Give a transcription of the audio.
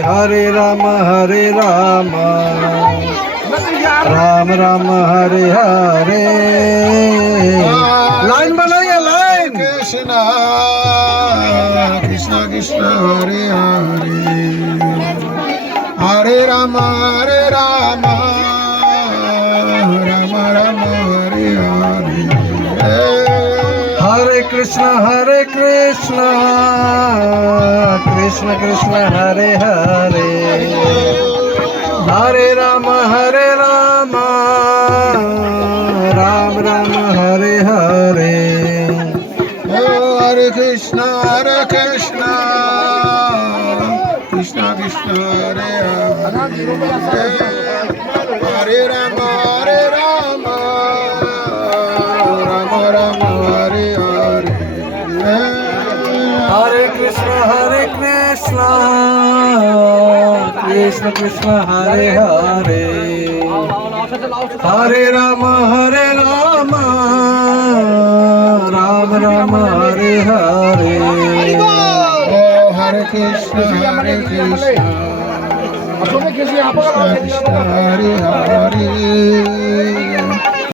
हरे Ram Ram Ram Hare Hare. Line बनाइए line. Krishna Krishna Krishna Hare Hare Hare Ram Ram Ram Hare Hare. हरे कृष्ण कृष्ण कृष्ण हरे हरे हरे राम राम राम हरे हरे। हरे कृष्ण कृष्ण कृष्ण हरे हरे हरे राम राम राम हरे हरे। हरे कृष्ण कृष्ण कृष्ण हरे हरे हरे राम राम राम हरे हरे। हरे कृष्ण कृष्ण कृष्ण हरे हरे